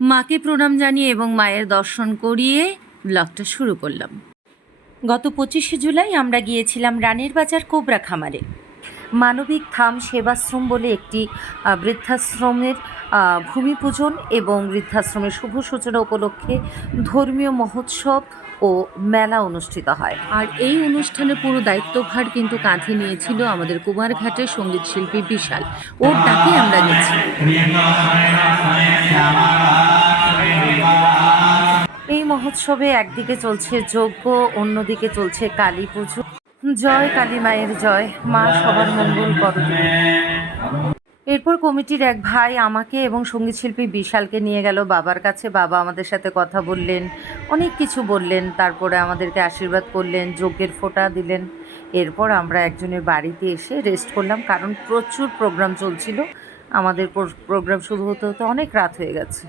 মাকে প্রণাম জানিয়ে এবং মায়ের দর্শন করিয়ে ব্লগটা শুরু করলাম। গত 25শে জুলাই আমরা গিয়েছিলাম রানীর বাজার কোবরা খামারে। মানবিক ধাম সেবাশ্রম বলে একটি বৃদ্ধাশ্রমের ভূমি পূজন এবং বৃদ্ধাশ্রমের শুভ সূচনা উপলক্ষে ধর্মীয় মহোৎসব ও মেলা অনুষ্ঠিত হয়। আর এই অনুষ্ঠানের পুরো দায়িত্বভার কিন্তু কাঁধে নিয়েছিল আমাদের কুমারঘাটের সঙ্গীত শিল্পী বিশাল। ওর ডাকে আমরা গেছি। এই মহোৎসবে একদিকে চলছে যজ্ঞ, অন্যদিকে চলছে কালী পুজো। জয় কালী মায়ের জয়, মা সবার মঙ্গল করো। এরপর কমিটির এক ভাই আমাকে এবং সঙ্গীতশিল্পী বিশালকে নিয়ে গেল বাবার কাছে। বাবা আমাদের সাথে কথা বললেন, অনেক কিছু বললেন, তারপরে আমাদেরকে আশীর্বাদ করলেন, যজ্ঞের ফোঁটা দিলেন। এরপর আমরা একজনের বাড়িতে এসে রেস্ট করলাম, কারণ প্রচুর প্রোগ্রাম চলছিল। আমাদের প্রোগ্রাম শুরু হতে হতে অনেক রাত হয়ে গেছে।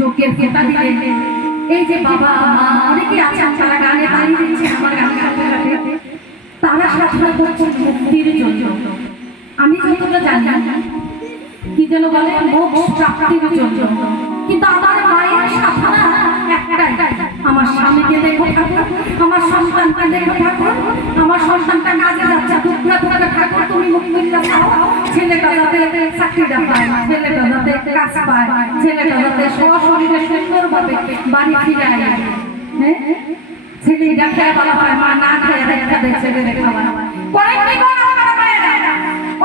যজ্ঞের ফোঁটা দিলেন। এই যে বাবা মা অনেকে আছেন যারা গানে তালি দিচ্ছে, আমার গানের সাথে সাথে তারা সাধনা করছেন মুক্তির জন্য। আমি যতটা জানি কি যেন বলে মোক্ষ প্রাপ্তির জন্য, কিন্তু আমার মায়ের সাধনা একটাই, আমার স্বামীকে দেখো ঠাকুর, আমার সন্তানকে দেখো ঠাকুর, আমার সন্তানটা কাজে যাচ্ছে, দুঃখে দুঃখে ঠাকুর তুমি মুক্তিটা দাও, ছেলেটা যাতে চাকরিটা পায়, ছেলেটা যাতে কাজ পায়, ছেলেটা যাতে সশরীরে সুন্দরভাবে বাড়ি ফিরে আসে। হ্যাঁ, ছেলে দেখা বলা হয় মা না খেয়ে দেখা দেয় ছেলে দেখা বলা হয়।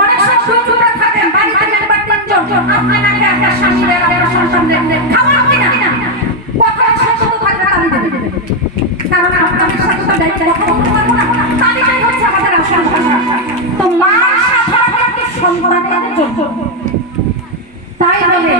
অনেক সব দুঃখটা থাকেন বাড়িতে মেম্বার তিনজন, আপনি না খেয়ে আপনার স্বামীরা আপনার সন্তানদের খাওয়ান কিনা কথা সত্য থাকবে তালি দেবে, কারণ আপনাদের সাথে তো দায়িত্ব কথা বলতে পারবো না, তালিটাই হচ্ছে আমাদের আসল ভাষা। তো মার সাথে কি সন্তানের জন্য, তাই বলে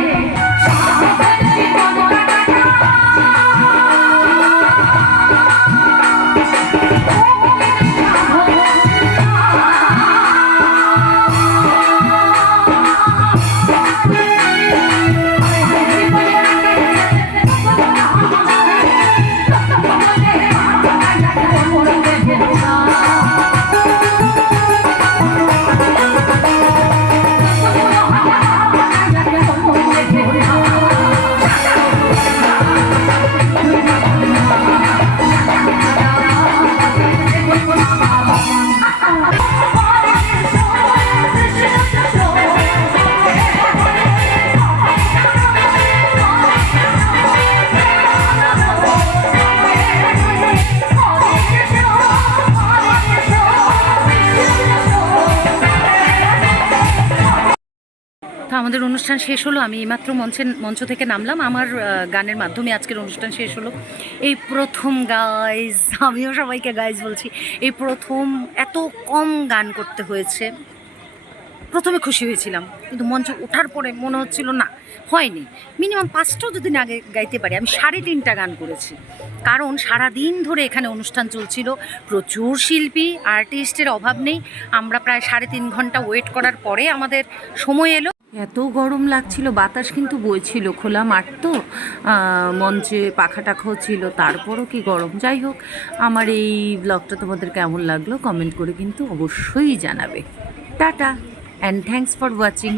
আমাদের অনুষ্ঠান শেষ হলো, আমি এইমাত্র মঞ্চ থেকে নামলাম, আমার গানের মাধ্যমে আজকের অনুষ্ঠান শেষ হলো। এই প্রথম গাইজ, আমিও সবাইকে গাইজ বলছি, এই প্রথম এত কম গান করতে হয়েছে। প্রথমে খুশি হয়েছিলাম, কিন্তু মঞ্চে ওঠার পরে মনে হচ্ছিল না, হয়নি। মিনিমাম 5টাও যদি না গাইতে পারি। আমি 3.5টা গান করেছি, কারণ সারাদিন ধরে এখানে অনুষ্ঠান চলছিল, প্রচুর শিল্পী আর্টিস্টের অভাব নেই। আমরা প্রায় 3.5 ঘন্টা ওয়েট করার পরে আমাদের সময় এলো। এত গরম লাগছিল, বাতাস কিন্তু বইছিল, খোলা মাঠ তো, মঞ্চে পাখা টাখাও ছিল, তারপরও কি গরম। যাই হোক, আমার এই ব্লগটা তোমাদের কেমন লাগলো কমেন্ট করে কিন্তু অবশ্যই জানাবে। Tata and thanks for watching.